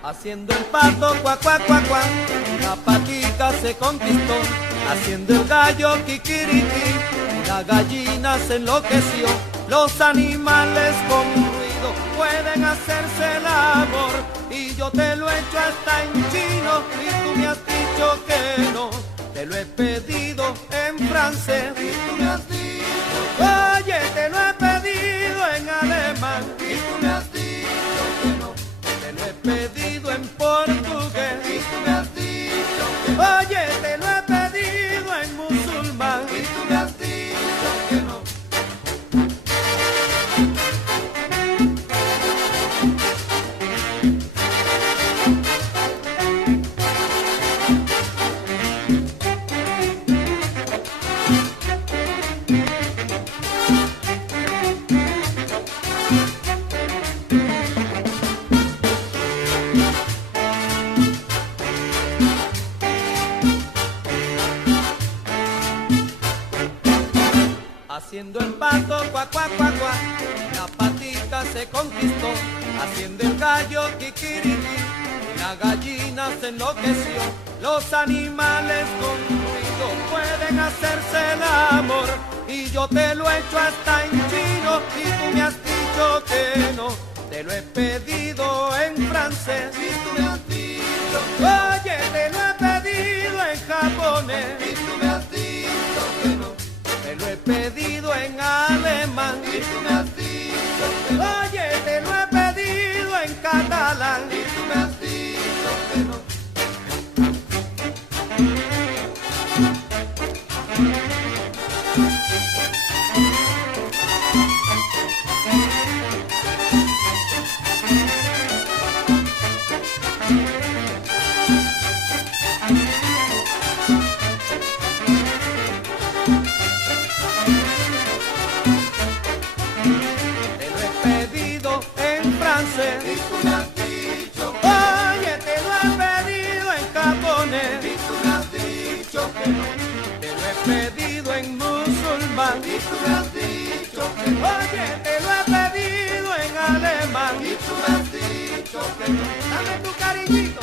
Haciendo el pato, cuac, cuac, cuac, cuac, la patica se conquistó. Haciendo el gallo, kikiriki, la gallina se enloqueció. Los animales con ruido pueden hacerse el amor, y yo te lo he hecho hasta en chino, y tú me has dicho que no. Te lo he pedido en francés, y tú me has dicho que no. Oye, te lo he pedido en alemán, y tú me has dicho que no. Te lo he pedido en portugués, y tú me has dicho que no. Oye, te lo he pedido en musulmán, y tú me has dicho que no. Haciendo el pato, cuac, cuac, cuac, cuac, la patita se conquistó. Haciendo el gallo, kikiriki, la gallina se enloqueció. Los animales con ruido pueden hacerse el amor, y yo te lo he hecho hasta en chino, y tú me has dicho que no. Te lo he pedido en francés, y tú me has dicho que no. Oye, te lo he pedido en japonés, y tú me has dicho que no. Te lo he pedido en alemán, y tú me has dicho que no. Oye, te lo he pedido en catalán, y tú me has dicho que no. Y tú me has dicho que oye, te lo he pedido en japonés, y tú me has dicho que no. Te lo he pedido en musulmán, y tú me has dicho que no. Oye, te lo he pedido en alemán, y tú me has dicho que no. Dame tu cariñito.